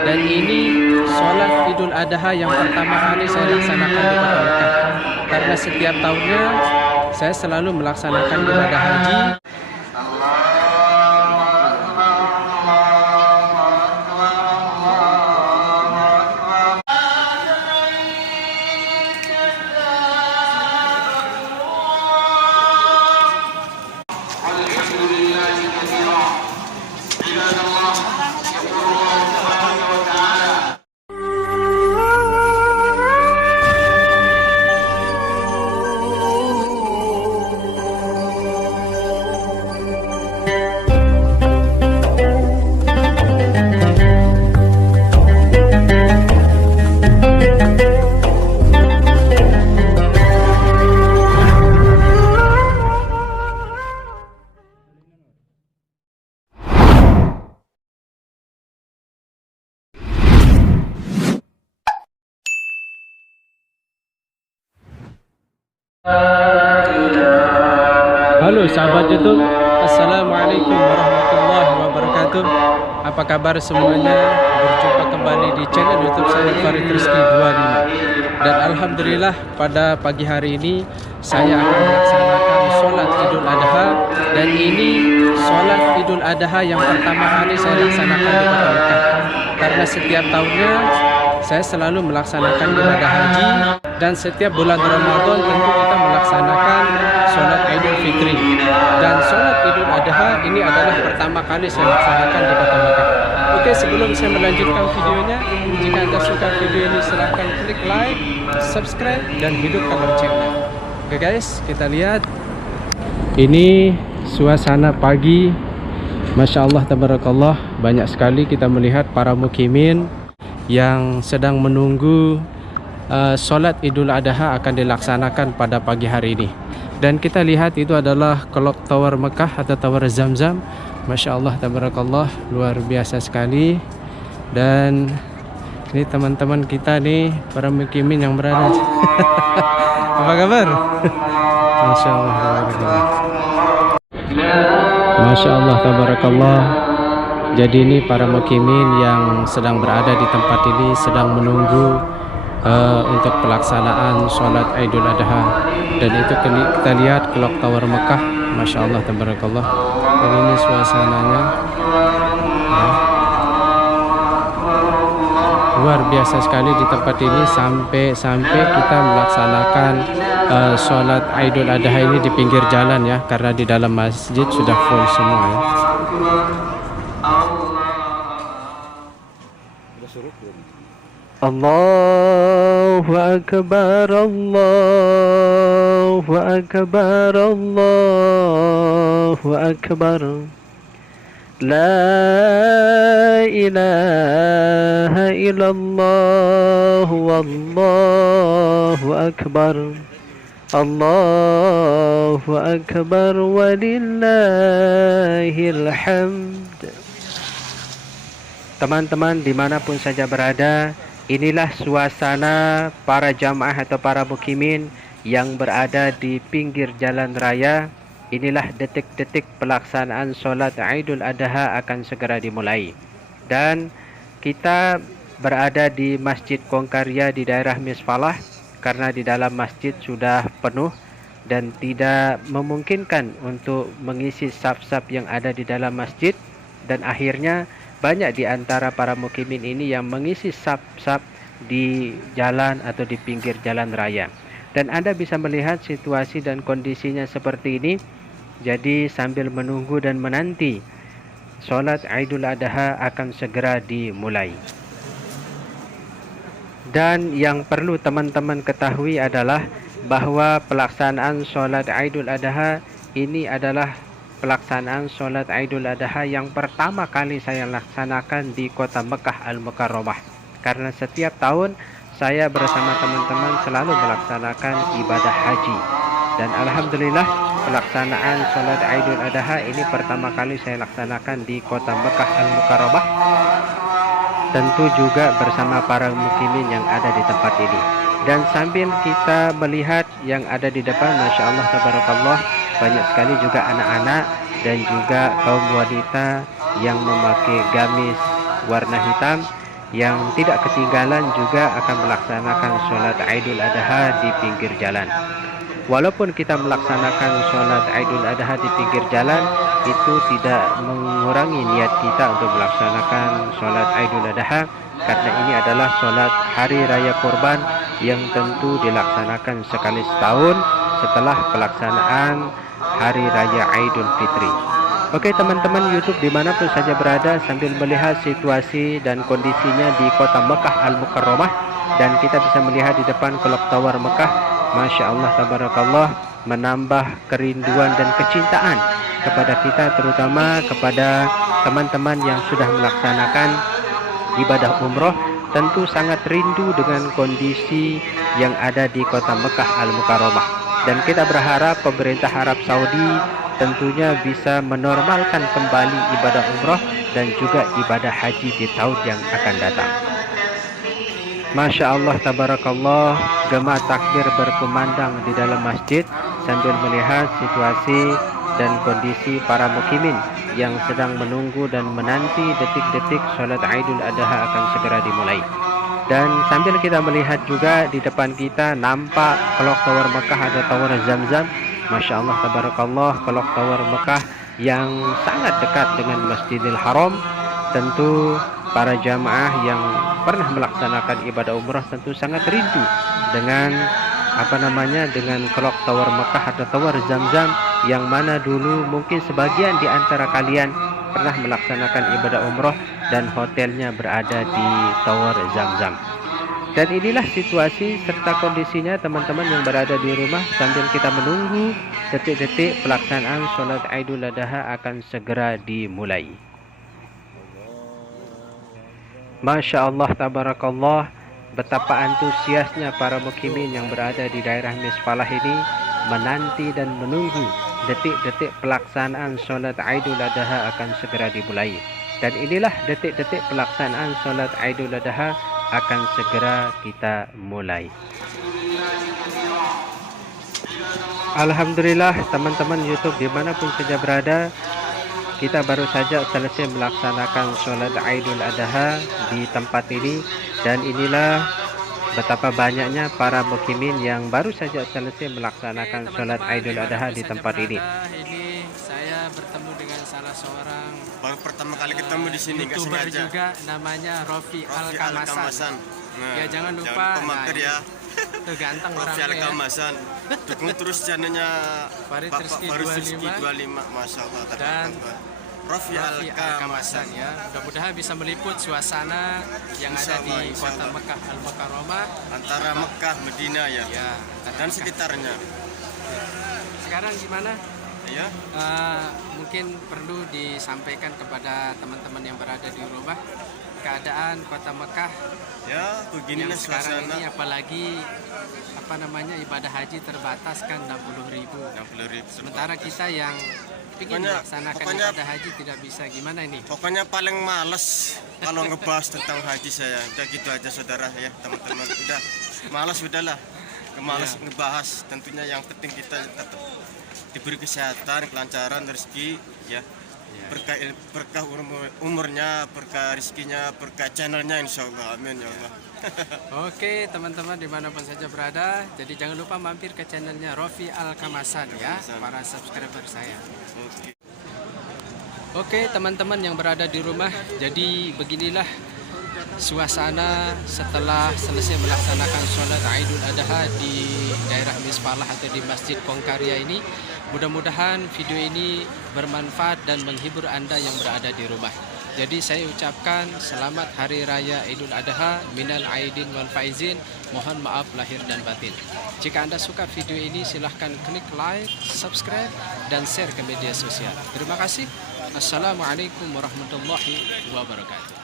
Dan ini sholat Idul Adha yang pertama kali saya laksanakan di Kota Mekah. Karena setiap tahunnya saya selalu melaksanakan ibadah haji. Halo sahabat YouTube, Assalamualaikum warahmatullahi wabarakatuh. Apa kabar semuanya? Berjumpa kembali di channel YouTube saya Farid Rizky 25. Dan alhamdulillah pada pagi hari ini saya akan melaksanakan sholat Idul Adha. Dan ini sholat Idul Adha yang pertama kali saya laksanakan di Kota Mekah. Karena setiap tahunnya saya selalu melaksanakan ibadah haji, dan setiap bulan Ramadan tentu kita melaksanakan sholat Idul Fitri. Dan sholat Idul Adha ini adalah pertama kali saya laksanakan di Kota Mekah. Oke, sebelum saya melanjutkan videonya, jika Anda suka video ini silahkan klik like, subscribe, dan hidupkan loncengnya. Oke guys, kita lihat. Ini suasana pagi. Masya Allah, tabarakallah. Banyak sekali kita melihat para mukimin yang sedang menunggu sholat Idul Adha akan dilaksanakan pada pagi hari ini. Dan kita lihat itu adalah Clock Tower Mekah atau Tower Zamzam. Masya Allah, tabarakallah, luar biasa sekali. Dan ini teman-teman kita nih, para mukimin yang berada. Apa kabar? Masya Allah, tabarakallah. Masya Allah, tabarakallah. Jadi ini para mukimin yang sedang berada di tempat ini sedang menunggu untuk pelaksanaan sholat Idul Adha. Dan itu kita lihat Clock Tower Mekah. Masya Allah, tabarakallah. Dan ini suasananya ya. Luar biasa sekali di tempat ini, sampai kita melaksanakan sholat Idul Adha ini di pinggir jalan ya, karena di dalam masjid sudah full semua ya. Allahu Akbar, Allahu Akbar, Allahu Akbar. La ilaha illallah, wallahu akbar. Allahu Akbar walillahil hamd. Teman-teman dimanapun saja berada, inilah suasana para jamaah atau para mukimin yang berada di pinggir jalan raya. Inilah detik-detik pelaksanaan sholat Idul Adha akan segera dimulai. Dan kita berada di Masjid Kongkarya di daerah Misfalah, karena di dalam masjid sudah penuh dan tidak memungkinkan untuk mengisi saf-saf yang ada di dalam masjid. Dan akhirnya banyak di antara para mukimin ini yang mengisi saf-saf di jalan atau di pinggir jalan raya. Dan Anda bisa melihat situasi dan kondisinya seperti ini. Jadi sambil menunggu dan menanti, sholat Idul Adha akan segera dimulai. Dan yang perlu teman-teman ketahui adalah bahwa pelaksanaan sholat Idul Adha ini adalah pelaksanaan sholat Idul Adha yang pertama kali saya laksanakan di Kota Mekah Al-Mukarramah. Karena setiap tahun saya bersama teman-teman selalu melaksanakan ibadah haji. Dan alhamdulillah pelaksanaan sholat Idul Adha ini pertama kali saya laksanakan di Kota Mekah Al-Mukarramah. Tentu juga bersama para mukimin yang ada di tempat ini. Dan sambil kita melihat yang ada di depan, Masya Allah, tabarakallah, banyak sekali juga anak-anak dan juga kaum wanita yang memakai gamis warna hitam. yang tidak ketinggalan juga akan melaksanakan sholat Idul Adha di pinggir jalan. Walaupun kita melaksanakan sholat Idul Adha di pinggir jalan, itu tidak mengurangi niat kita untuk melaksanakan sholat Idul Adha, karena ini adalah sholat hari raya kurban yang tentu dilaksanakan sekali setahun setelah pelaksanaan hari raya Idul Fitri. Oke teman-teman YouTube dimanapun saja berada, sambil melihat situasi dan kondisinya di kota Mekah Al-Mukarramah, dan kita bisa melihat di depan Clock Tower Mekah, Masya Allah tabarakallah, menambah kerinduan dan kecintaan kepada kita, terutama kepada teman-teman yang sudah melaksanakan ibadah umroh. Tentu sangat rindu dengan kondisi yang ada di kota Mekah Al-Mukarramah, dan kita berharap pemerintah Arab Saudi tentunya bisa menormalkan kembali ibadah umroh dan juga ibadah haji di tahun yang akan datang. Masya Allah tabarakallah, gema takbir berkumandang di dalam masjid sambil melihat situasi dan kondisi para mukimin yang sedang menunggu dan menanti detik-detik sholat Idul Adha akan segera dimulai. Dan sambil kita melihat juga di depan kita nampak Clock Tower Mekah, ada Tower Zamzam. Masya Allah tabarakallah, Clock Tower Mekah yang sangat dekat dengan Masjidil Haram. Tentu para jamaah yang pernah melaksanakan ibadah umrah tentu sangat rindu dengan dengan Clock Tower Mekah atau Tower Zamzam, yang mana dulu mungkin sebagian di antara kalian pernah melaksanakan ibadah umrah dan hotelnya berada di Tower Zamzam. Dan inilah situasi serta kondisinya teman-teman yang berada di rumah sambil kita menunggu detik-detik pelaksanaan sholat Idul Adha akan segera dimulai. Masya Allah tabarakallah, betapa antusiasnya para mukimin yang berada di daerah Mispalah ini menanti dan menunggu detik-detik pelaksanaan sholat Idul Adha akan segera dimulai. Dan inilah detik-detik pelaksanaan sholat Idul Adha akan segera kita mulai. Alhamdulillah teman-teman YouTube dimanapun saja berada, kita baru saja selesai melaksanakan sholat Idul Adha di tempat ini, dan inilah betapa banyaknya para mukimin yang baru saja selesai melaksanakan sholat Idul Adha di tempat ini. Ini saya bertemu dengan salah seorang, baru pertama kali ketemu di sini, YouTuber juga, namanya Rofi Al-Kamasan. Nah, ya jangan lupa mampir ya. Tuh ganteng Rofi orangnya. Al-Kamasan. Dukung terus channelnya Farid Bapak Rizky 25. Masya Allah. Dan Rofi Al-Kamasan ya. Mudah-mudahan bisa meliput suasana yang ada di kota Mekah Al-Mukarramah, antara Mekah, Medina ya, dan Mekah sekitarnya. Sekarang gimana? Ya. Mungkin perlu disampaikan kepada teman-teman yang berada di rumah keadaan kota Mekah Ya, beginilah yang sekarang suasana. ini, apalagi ibadah haji terbatas kan 60.000. Sementara kita yang ingin melaksanakan ibadah haji tidak bisa, gimana ini? Pokoknya paling males kalau ngebahas tentang haji saya. Udah gitu aja saudara ya, teman-teman. Udah malas, udahlah. Malas ngebahas. Tentunya yang penting kita tetap diberi kesehatan, kelancaran, rezeki ya. Berkah umurnya, berkah rezekinya, berkah channelnya, insya Allah. Amin ya Allah. Oke teman-teman dimanapun saja berada, jadi jangan lupa mampir ke channelnya Rofi Al-Kamasan ya, para subscriber saya. Oke teman-teman yang berada di rumah, jadi beginilah suasana setelah selesai melaksanakan sholat Idul Adha di daerah Mispalah atau di Masjid Kongkaria ini. Mudah-mudahan video ini bermanfaat dan menghibur Anda yang berada di rumah. Jadi saya ucapkan selamat Hari Raya Idul Adha, minal aidin wal faizin, mohon maaf lahir dan batin. Jika Anda suka video ini silahkan klik like, subscribe, dan share ke media sosial. Terima kasih. Assalamualaikum warahmatullahi wabarakatuh.